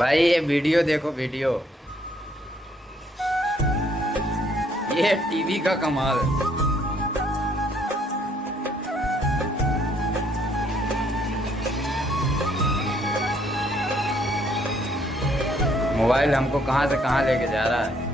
भाई ये वीडियो देखो वीडियो। ये टीवी का कमाल। मोबाइल हमको कहाँ से कहाँ लेके जा रहा है।